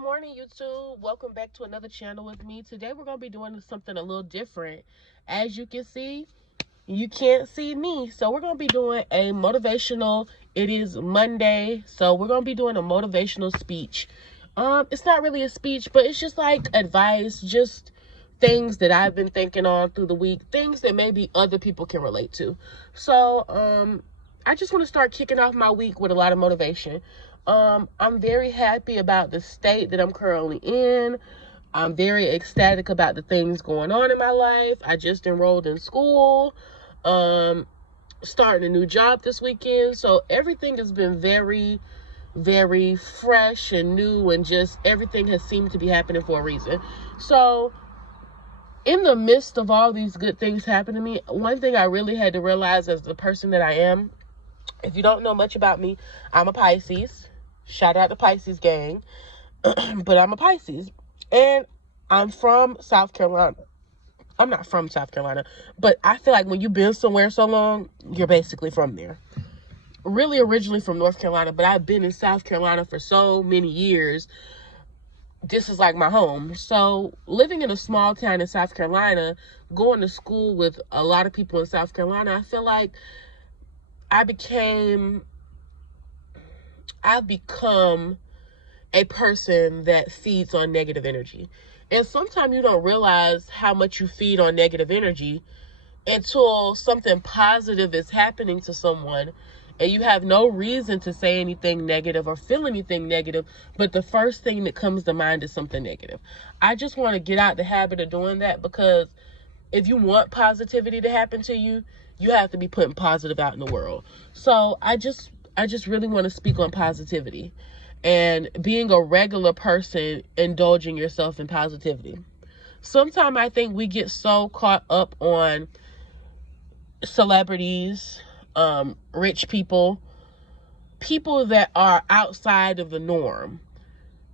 Good morning, YouTube. Welcome back to another channel with me. Today we're going to be doing something a little different. As you can see, you can't see me. So we're going to be doing a motivational. It is Monday, so we're going to be doing a motivational speech. It's not really a speech, but it's just like advice, just things that I've been thinking on through the week, things that maybe other people can relate to. So, I just want to start kicking off my week with a lot of motivation. I'm very happy about the state that I'm currently in. I'm very ecstatic about the things going on in my life. I just enrolled in school, starting a new job this weekend. So everything has been very, very fresh and new, and just everything has seemed to be happening for a reason. So in the midst of all these good things happening to me, one thing I really had to realize as the person that I am, if you don't know much about me, I'm a Pisces. Shout out to Pisces gang. But I'm a Pisces. And I'm from South Carolina. I'm not from South Carolina. But I feel like when you've been somewhere so long, you're basically from there. Really originally from North Carolina, but I've been in South Carolina for so many years. This is like my home. So living in a small town in South Carolina, going to school with a lot of people in South Carolina, I feel like I've become a person that feeds on negative energy. And sometimes you don't realize how much you feed on negative energy until something positive is happening to someone and you have no reason to say anything negative or feel anything negative, but the first thing that comes to mind is something negative. I just want to get out the habit of doing that, because if you want positivity to happen to you, you have to be putting positive out in the world. So I just really want to speak on positivity and being a regular person, indulging yourself in positivity. Sometimes I think we get so caught up on celebrities, rich people that are outside of the norm,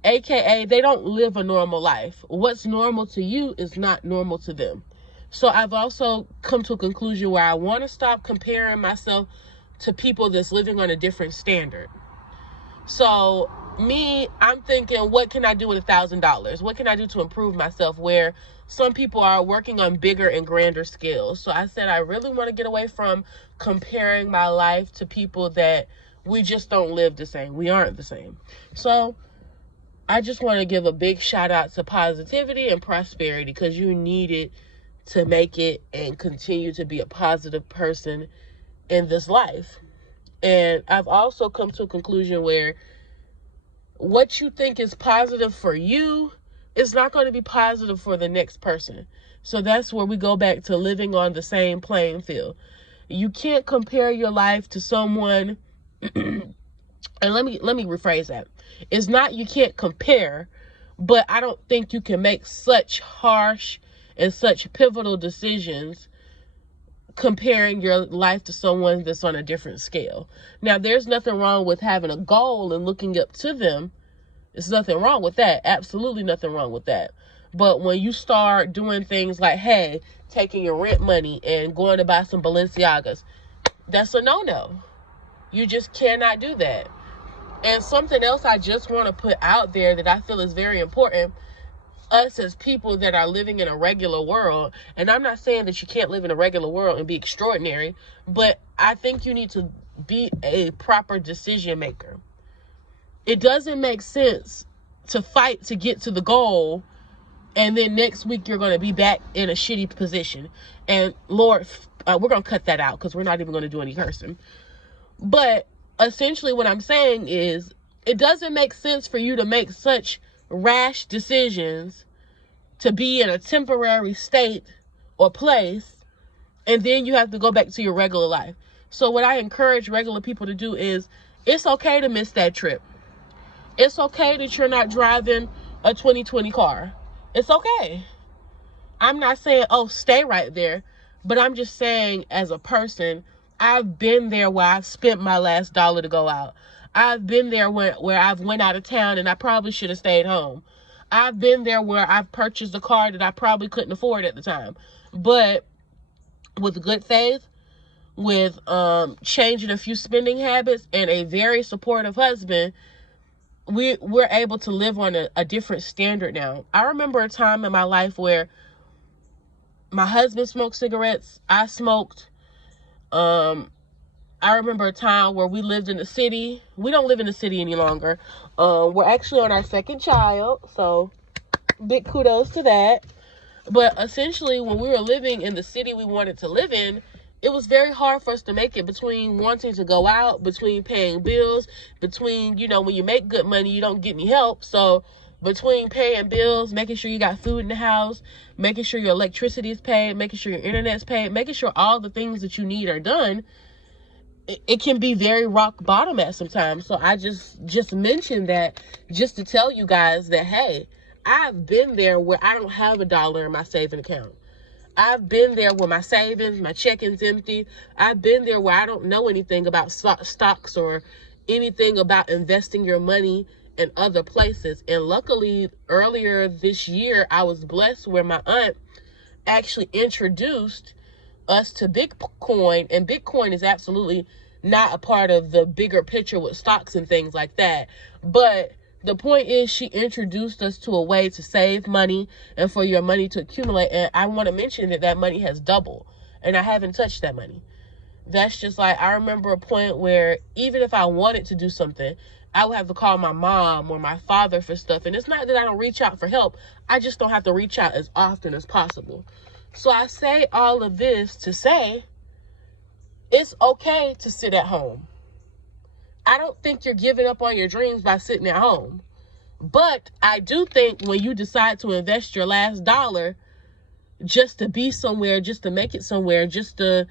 aka they don't live a normal life. What's normal to you is not normal to them. So I've also come to a conclusion where I want to stop comparing myself to people that's living on a different standard. So me, I'm thinking, what can I do with $1,000? What can I do to improve myself, where some people are working on bigger and grander scales? So I said I really want to get away from comparing my life to people that we just don't live the same. We aren't the same. So I just want to give a big shout out to positivity and prosperity, because you need it to make it and continue to be a positive person in this life. And I've also come to a conclusion where what you think is positive for you is not going to be positive for the next person. So that's where we go back to living on the same playing field. You can't compare your life to someone. And let me rephrase that. It's not you can't compare, but I don't think you can make such harsh and such pivotal decisions comparing your life to someone that's on a different scale. Now, there's nothing wrong with having a goal and looking up to them. There's nothing wrong with that. Absolutely nothing wrong with that. But when you start doing things like, hey, taking your rent money and going to buy some Balenciagas, that's a no-no. You just cannot do that. And something else I just want to put out there that I feel is very important, us as people that are living in a regular world, and I'm not saying that you can't live in a regular world and be extraordinary, but I think you need to be a proper decision maker. It doesn't make sense to fight to get to the goal, and then next week you're going to be back in a shitty position. And Lord, we're going to cut that out because we're not even going to do any cursing. But essentially what I'm saying is, it doesn't make sense for you to make such rash decisions to be in a temporary state or place, and then you have to go back to your regular life. So what I encourage regular people to do is, it's okay to miss that trip. It's okay that you're not driving a 2020 car. It's okay. I'm not saying, oh, stay right there, but I'm just saying, as a person, I've been there where I've spent my last dollar to go out. I've been there where I've went out of town and I probably should have stayed home. I've been there where I've purchased a car that I probably couldn't afford at the time. But with good faith, with changing a few spending habits and a very supportive husband, we're able to live on a different standard now. I remember a time in my life where my husband smoked cigarettes, I smoked. I remember a time where we lived in the city. We don't live in the city any longer. We're actually on our second child, so big kudos to that. But essentially, when we were living in the city we wanted to live in, it was very hard for us to make it between wanting to go out, between paying bills, between, when you make good money, you don't get any help. So between paying bills, making sure you got food in the house, making sure your electricity is paid, making sure your internet's paid, making sure all the things that you need are done, it can be very rock bottom at sometimes. So I just mentioned that just to tell you guys that, hey, I've been there where I don't have $1 in my saving account. I've been there where my savings, my checking's empty. I've been there where I don't know anything about stocks or anything about investing your money in other places. And luckily, earlier this year, I was blessed where my aunt actually introduced us to Bitcoin, and Bitcoin is absolutely not a part of the bigger picture with stocks and things like that. But the point is, she introduced us to a way to save money and for your money to accumulate. And I want to mention that money has doubled, and I haven't touched that money. That's just like, I remember a point where even if I wanted to do something, I would have to call my mom or my father for stuff. And it's not that I don't reach out for help. I just don't have to reach out as often as possible. So I say all of this to say it's okay to sit at home. I don't think you're giving up on your dreams by sitting at home. But I do think when you decide to invest your last dollar just to be somewhere, just to make it somewhere, just to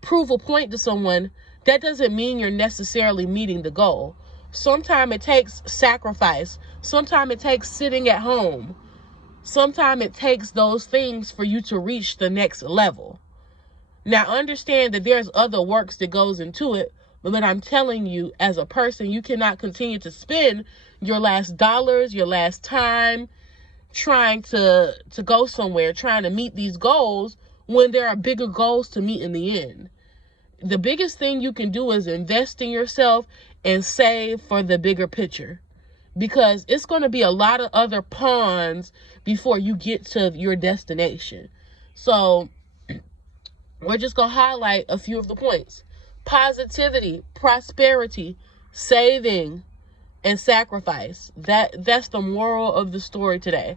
prove a point to someone, that doesn't mean you're necessarily meeting the goal. Sometimes it takes sacrifice. Sometimes it takes sitting at home. Sometimes it takes those things for you to reach the next level. Now, understand that there's other works that goes into it, but I'm telling you, as a person, you cannot continue to spend your last dollars, your last time, trying to go somewhere, trying to meet these goals when there are bigger goals to meet in the end. The biggest thing you can do is invest in yourself and save for the bigger picture, because it's going to be a lot of other pawns before you get to your destination. So we're just going to highlight a few of the points. Positivity, prosperity, saving, and sacrifice. That's the moral of the story today.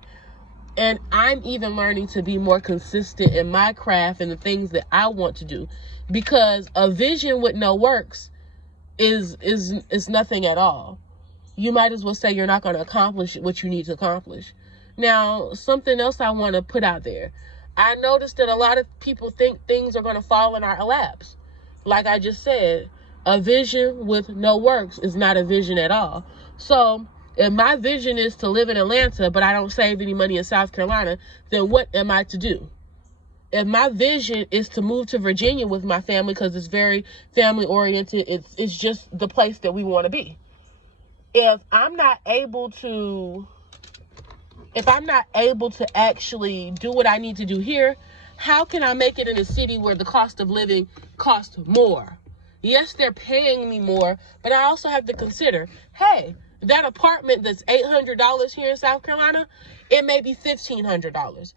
And I'm even learning to be more consistent in my craft and the things that I want to do, because a vision with no works is nothing at all. You might as well say you're not going to accomplish what you need to accomplish. Now, something else I want to put out there. I noticed that a lot of people think things are going to fall in our laps. Like I just said, a vision with no works is not a vision at all. So if my vision is to live in Atlanta, but I don't save any money in South Carolina, then what am I to do? If my vision is to move to Virginia with my family because it's very family oriented, it's just the place that we want to be. If I'm not able to actually do what I need to do here, how can I make it in a city where the cost of living costs more? Yes, they're paying me more, but I also have to consider, hey, that apartment that's $800 here in South Carolina, it may be $1,500.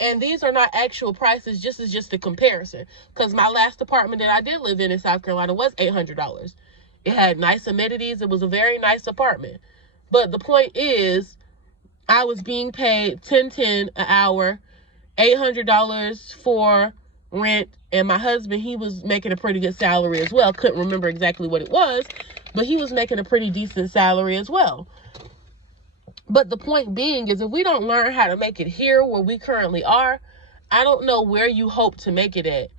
And these are not actual prices, just a comparison. Because my last apartment that I did live in South Carolina was $800. It had nice amenities. It was a very nice apartment. But the point is, I was being paid $10.10 an hour, $800 for rent, and my husband, he was making a pretty good salary as well. Couldn't remember exactly what it was, but he was making a pretty decent salary as well. But the point being is, if we don't learn how to make it here where we currently are, I don't know where you hope to make it at.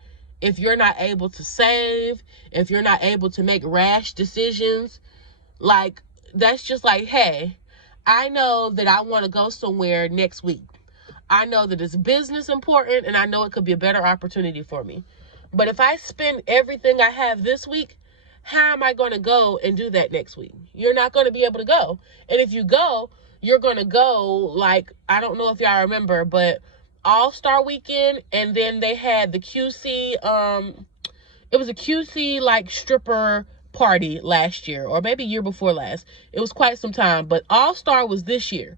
If you're not able to save, if you're not able to make rash decisions, like, that's just like, hey, I know that I want to go somewhere next week. I know that it's business important, and I know it could be a better opportunity for me. But if I spend everything I have this week, how am I going to go and do that next week? You're not going to be able to go. And if you go, you're going to go, like, I don't know if y'all remember, but All-Star Weekend, and then they had the QC, it was a QC, like, stripper party last year, or maybe year before last. It was quite some time, but All-Star was this year.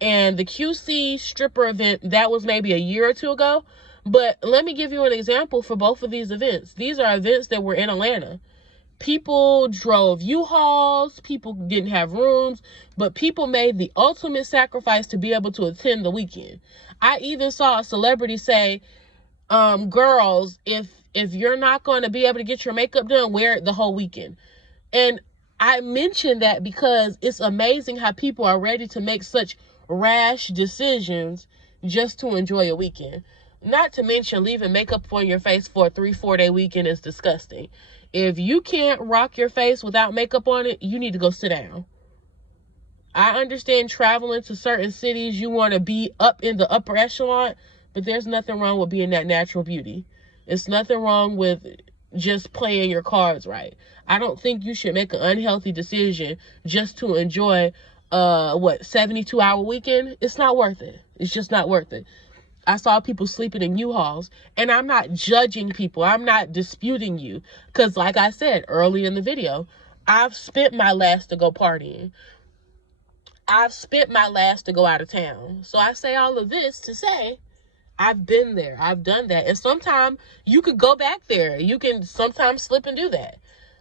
And the QC stripper event, that was maybe a year or two ago. But let me give you an example for both of these events. These are events that were in Atlanta. People drove U-Hauls, people didn't have rooms, but people made the ultimate sacrifice to be able to attend the weekend. I even saw a celebrity say, girls, if you're not going to be able to get your makeup done, wear it the whole weekend. And I mention that because it's amazing how people are ready to make such rash decisions just to enjoy a weekend. Not to mention leaving makeup on your face for a 3-4 day weekend is disgusting. If you can't rock your face without makeup on it, you need to go sit down. I understand traveling to certain cities, you want to be up in the upper echelon, but there's nothing wrong with being that natural beauty. It's nothing wrong with just playing your cards right. I don't think you should make an unhealthy decision just to enjoy 72-hour weekend. It's not worth it. It's just not worth it. I saw people sleeping in U-Hauls, and I'm not judging people. I'm not disputing you, because like I said early in the video, I've spent my last to go partying. I've spent my last to go out of town. So I say all of this to say I've been there. I've done that. And sometimes you could go back there. You can sometimes slip and do that.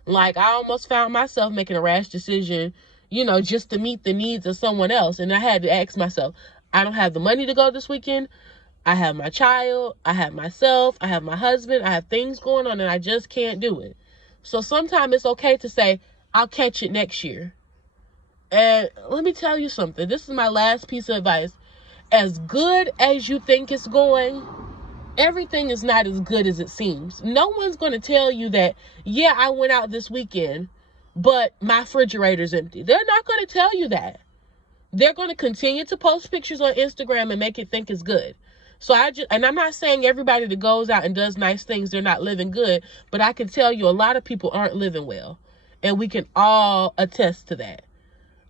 Like, I almost found myself making a rash decision, just to meet the needs of someone else. And I had to ask myself, I don't have the money to go this weekend. I have my child, I have myself, I have my husband, I have things going on, and I just can't do it. So sometimes it's okay to say, I'll catch it next year. And let me tell you something. This is my last piece of advice. As good as you think it's going, everything is not as good as it seems. No one's going to tell you that, yeah, I went out this weekend, but my refrigerator's empty. They're not going to tell you that. They're going to continue to post pictures on Instagram and make it think it's good. So and I'm not saying everybody that goes out and does nice things, they're not living good, but I can tell you a lot of people aren't living well, and we can all attest to that.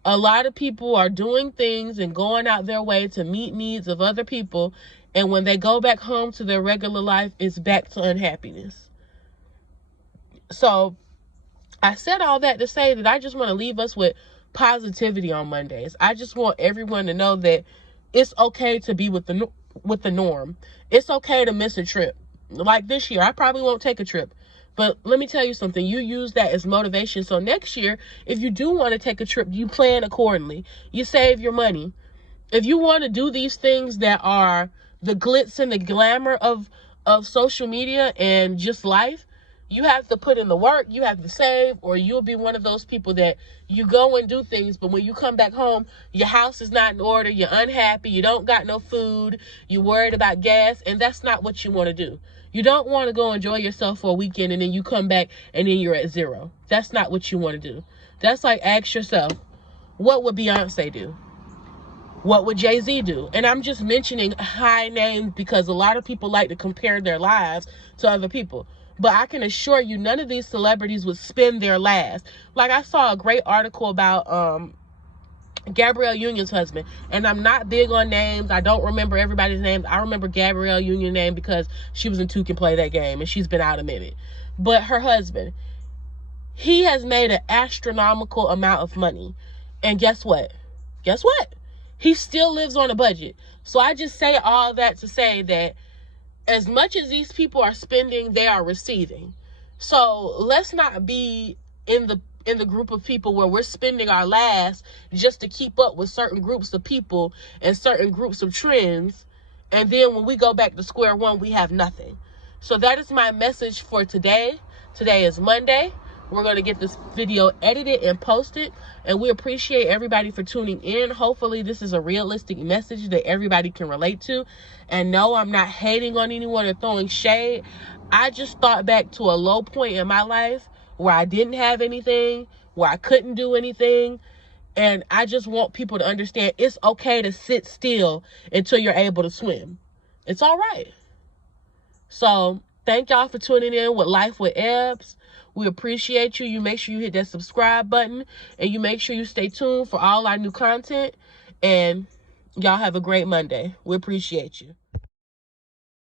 A lot of people are doing things and going out their way to meet needs of other people, and when they go back home to their regular life, it's back to unhappiness. So I said all that to say that I just want to leave us with positivity on Mondays. I just want everyone to know that it's okay to be with the norm. It's okay to miss a trip. Like this year, I probably won't take a trip. But let me tell you something. You use that as motivation. So next year, if you do want to take a trip, you plan accordingly. You save your money. If you want to do these things that are the glitz and the glamour of social media and just life, you have to put in the work, you have to save, or you'll be one of those people that you go and do things, but when you come back home, your house is not in order, you're unhappy, you don't got no food, you're worried about gas, and that's not what you want to do. You don't want to go enjoy yourself for a weekend and then you come back and then you're at zero. That's not what you want to do. That's like, ask yourself, what would Beyonce do? What would Jay-Z do? And I'm just mentioning high names because a lot of people like to compare their lives to other people. But I can assure you, none of these celebrities would spend their last. Like, I saw a great article about Gabrielle Union's husband. And I'm not big on names. I don't remember everybody's names. I remember Gabrielle Union's name because she was in Two Can Play That Game. And she's been out a minute. But her husband, he has made an astronomical amount of money. And guess what? Guess what? He still lives on a budget. So I just say all that to say that as much as these people are spending, they are receiving. So let's not be in the group of people where we're spending our last just to keep up with certain groups of people and certain groups of trends. And then when we go back to square one, we have nothing. So that is my message for today. Today is Monday. We're going to get this video edited and posted. And we appreciate everybody for tuning in. Hopefully this is a realistic message that everybody can relate to. And no, I'm not hating on anyone or throwing shade. I just thought back to a low point in my life where I didn't have anything, where I couldn't do anything. And I just want people to understand it's okay to sit still until you're able to swim. It's all right. So thank y'all for tuning in with Life with Ebbs. We appreciate you. You make sure you hit that subscribe button and you make sure you stay tuned for all our new content. And y'all have a great Monday. We appreciate you.